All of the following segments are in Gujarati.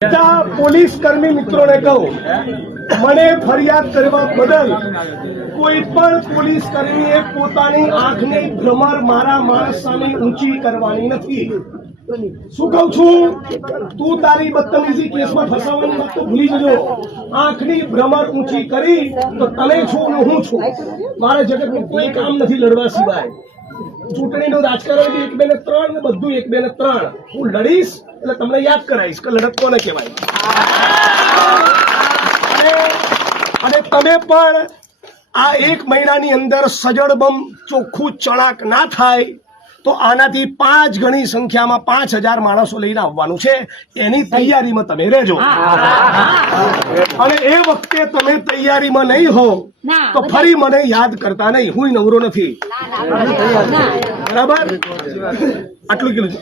પોલીસ કર્મી મિત્રોને કહું, મને ફરિયાદ કરવા બદલ કોઈ પણ પોલીસ કર્મીએ પોતાની આંખની ભ્રમર મારા માણસ સામે ઊંચી કરવાની નથી। શું કહું છું, તું તારી બદતમીજી કેસમાં ફસાવાની વાત તો ભૂલી જજો। આંખની ભ્રમર ઊંચી કરી તો તમે છો ને હું છું। મારા જગતનું કોઈ કામ નથી લડવા સિવાય। ચૂંટણીનું રાજકારણ બી 1, 2 ને 3 ને બધું 1, 2 ને 3 હું લડીશ એટલે તમને યાદ કરાવીશ કે લડત કોને કહેવાય। અને તમે પણ આ 1 મહિનાની અંદર સજડબમ ચોખ્ખું ચણાક ના થાય તો આનાથી 5 ગણી સંખ્યામાં 5000 માણસો લઈને આવવાનું છે। એની તૈયારીમાં તમે રહેજો। અને એ વખતે તમે તૈયારીમાં નહીં હો તો ફરી મને યાદ કરતા નહીં, હું નવરો નથી, બરાબર? આટલું કીધું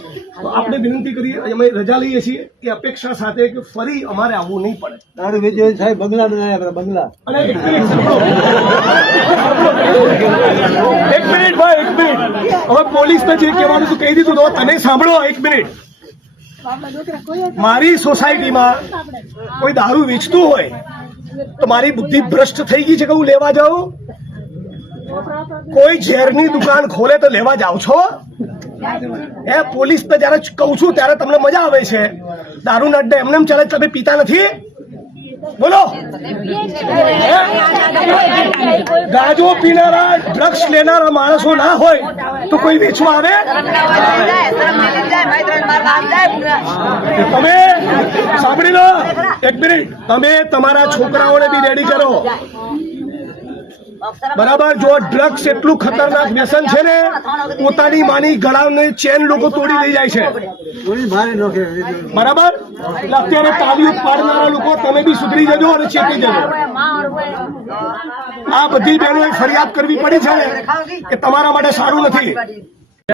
તો આપણે વિનંતી કરીએ, અમે રજા લઈએ છીએ એ અપેક્ષા સાથે કે ફરી અમારે આવવું નહીં પડે। તારું વિજય સાહેબ બંગલા બનાવ્યા, બંગલા। અને એક મિનિટ ભાઈ, 1 મિનિટ, હવે પોલીસને જે કહેવાનું કહી દીધું તો તમે સાંભળો 1 મિનિટ। મારી સોસાયટીમાં કોઈ દારૂ વેચતું હોય તો મારી બુદ્ધિ ભ્રષ્ટ થઈ ગઈ છે કે હું લેવા જાઉં? કોઈ ઝેરની દુકાન ખોલે તો લેવા જાવ છો? એ પોલીસ ને જયારે કહું છું ત્યારે તમને મજા આવે છે, દારૂના અડ્ડે એમને ચાલે, તમે પીતા નથી? બોલો, ગાંજો પીનારા ડ્રગ્સ લેનારા માણસો ના હોય તો કોઈ વેચવા આવે? તમે સાંભળી લો 1 મિનિટ, તમે તમારા છોકરાઓને બી રેડી કરો, બરાબર? જો ડ્રગ્સ એટલું ખતરનાક વ્યસન છે ને, પોતાની માની ગળાની ચેન લોકો તોડી લઈ જાય છે, બરાબર? અત્યારે તાલીઓ પાડનારા લોકો તમે બી સુધરી જજો અને ચેતી જજો। આ બધી બહેનોએ ફરિયાદ કરવી પડી છે કે તમારા માટે સારું નથી।